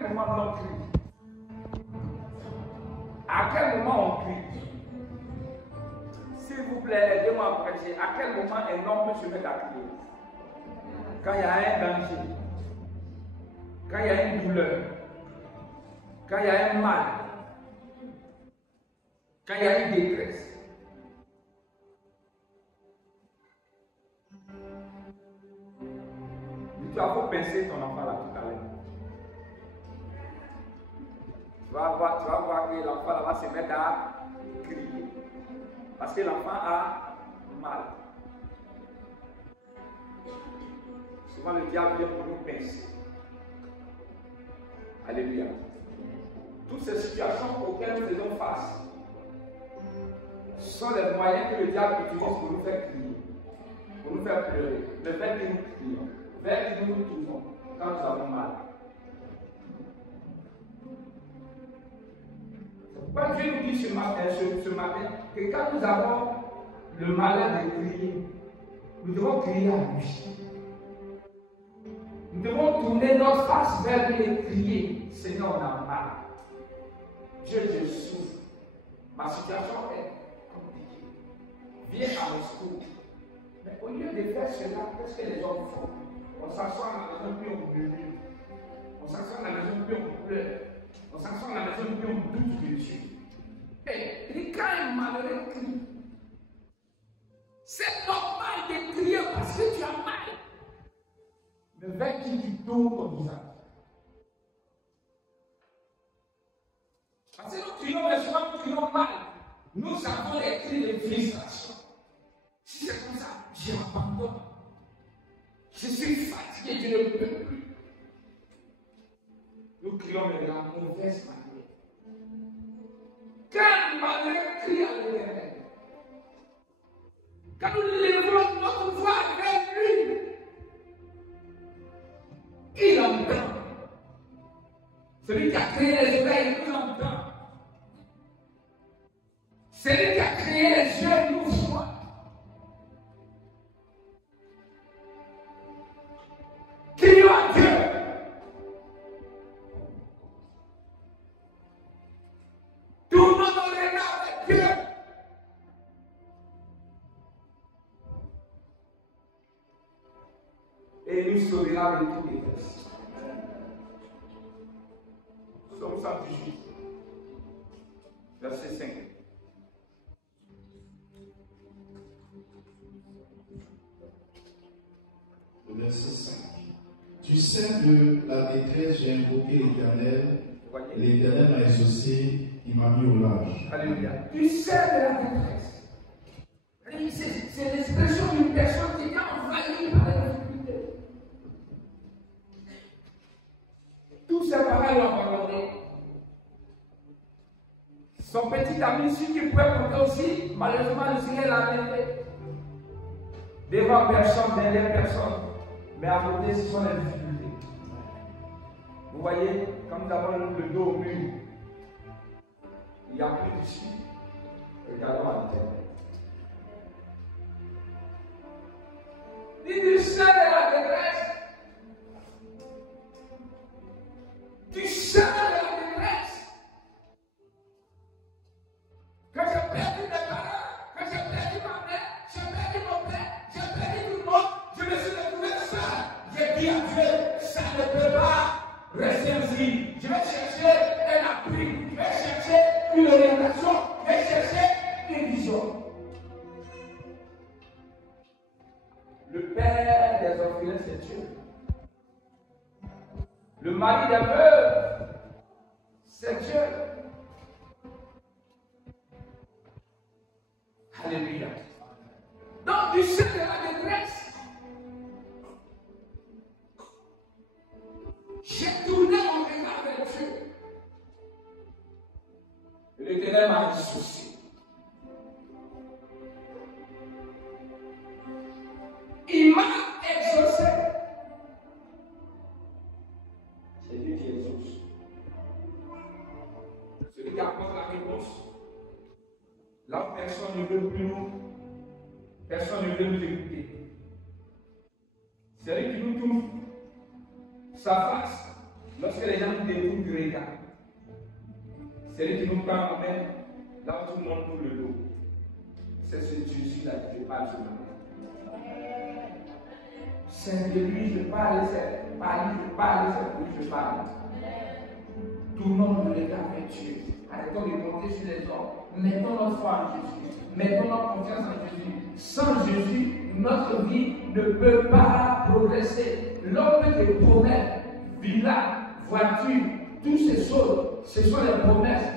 quel moment l'on crie? À quel moment on crie? S'il vous plaît, aidez-moi à prêcher. À quel moment un homme peut se mettre à crier? Quand il y a un danger, quand il y a une douleur, quand il y a un mal, quand il y a une détresse. Tu vas faut pincer ton enfant là tout à l'heure. Tu vas voir que l'enfant là va se mettre à crier. Parce que l'enfant a mal. Souvent le diable vient pour nous pincer. Alléluia. Toutes ces situations auxquelles nous faisons face sont les moyens que le diable utilise pour nous faire crier, pour nous faire pleurer, le fait que nous crions, le fait que nous nous tournons quand nous avons mal. Pourquoi Dieu nous dit ce matin que quand nous avons le malheur de crier, nous devons crier à lui. Nous devons tourner notre face vers lui et crier, Seigneur, on a mal. Dieu, je souffre. Ma situation est compliquée. Viens à mon secours. Mais au lieu de faire cela, qu'est-ce que les hommes font? On s'assoit à la maison puis on murmure. On s'assoit à la maison puis on pleure. On s'assoit à la maison puis on doute de Dieu. Et quand un malheureux crie, c'est normal de crier parce que tu as mal. Mais vers qui tu tournes ton visage? Parce que nous crions, mais souvent nous crions mal. Nous avons des cris de frustration. Si c'est comme ça, j'abandonne. Je suis fatigué, je ne peux plus. Nous crions mais de la mauvaise manière. Quand le malheur crie à l'Éternel, quand nous lèvons notre voix vers lui, il entend. Celui qui a créé les oreilles, il entend. Celui qui a créé les yeux, il nous voit. Crions à Dieu. Tournons nos regards vers Dieu. Et il nous sauvera de tous les détresse. Psaume 118, verset 5. Le verset 5. Tu sais de la détresse, j'ai invoqué l'Éternel. L'Éternel m'a exaucé, il m'a mis au large. Alléluia. Tu sais de la détresse. C'est l'expression d'une personne qui est envahie par la difficulté. Tous ses parents l'ont abandonné. Son petit ami, celui qui pouvait compter aussi, malheureusement, le Seigneur l'a enlevé. Devant personne, derrière personne. Mais à côté, ce sont les difficultés. Vous voyez, quand nous avons le dos au mur, il n'y a plus d'issue. Regardons à l'intérieur. Tu sais de la détresse. Tu sais de la détresse. Que j'ai perdu mes parents, que j'ai perdu ma mère, j'ai perdu mon père, j'ai perdu tout le monde, je me suis retrouvé seul. J'ai dit à Dieu, ça ne peut pas rester ainsi. Je vais chercher un appui, je vais chercher une orientation, je vais chercher une vision. Le père des orphelins, c'est Dieu. Le mari des veuves, c'est Dieu. Alléluia. Donc, du sein de la détresse, j'ai tourné mon regard vers Dieu. Et l'Éternel m'a ressourcé. Il m'a exaucé. C'est Dieu qui exauce. Celui qui apporte la réponse. Là où personne ne veut plus nous, personne ne veut nous écouter. C'est lui qui nous tourne sa face Lorsque les gens nous détournent du regard, c'est lui qui nous prend en main, là où tout le monde tourne le dos. C'est ce Jésus-là qui parle ce matin. C'est de lui je parle, c'est par lui je parle, c'est pour lui je parle. Tournons le regard vers Dieu. Arrêtons de compter sur les hommes. Mettons notre foi en Jésus. Mettons notre confiance en Jésus. Sans Jésus, notre vie ne peut pas progresser. L'homme des promesses, villa, voiture, toutes ces choses, ce sont les promesses.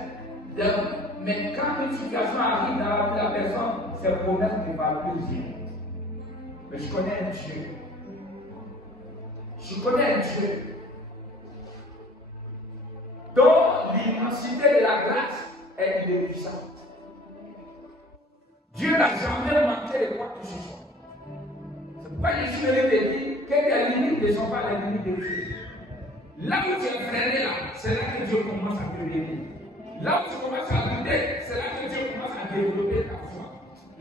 Mais quand une situation arrive dans la vie de la personne, ces promesses ne valent plus rien. Mais je connais un Dieu. Je connais un Dieu dont l'immensité de la grâce est inépuisable. Dieu n'a jamais manqué de quoi que ce soit. C'est pourquoi Jésus venait te dire que tes limites ne sont pas les limites de Dieu. Là où tu es freiné, c'est là que Dieu commence à te révéler. Là où tu commences à douter, c'est là que Dieu commence à développer ta foi.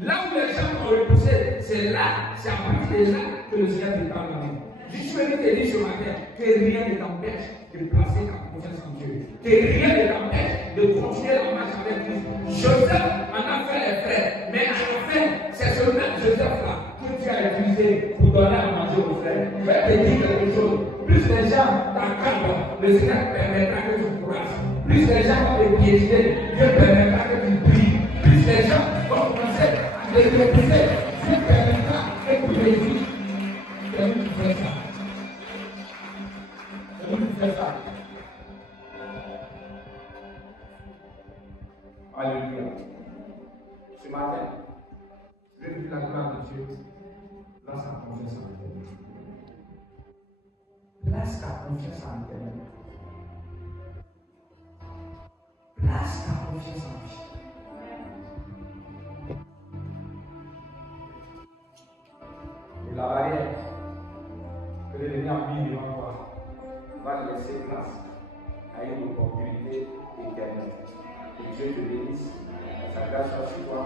Là où les gens ont repoussé, c'est à partir de là que le Seigneur te tend la main. Je suis venu te dire ce matin que rien ne t'empêche de placer ta confiance en Dieu. Que rien ne t'empêche de continuer la marche avec Christ. Joseph en a fait les frères, mais à la fin, c'est ce même Joseph-là que tu as utilisé pour donner à manger aux frères. Je vais te dire quelque chose. Plus les gens t'accordent, le Seigneur permettra que tu courages. Plus les gens vont te piétiner, Dieu permettra que tu brilles. Plus les gens vont commencer à te repousser, Dieu permettra que tu réussisses. C'est nous qui faisons ça. C'est nous qui faisons ça. Alléluia. Ce matin, je vais dire la gloire de Dieu dans sa confiance en Dieu. Place ta confiance en Dieu. Place ta confiance en Dieu. Et la barrière que l'ennemi a mis devant toi va laisser place à une opportunité éternelle. Que Dieu te bénisse, sa grâce soit sur toi.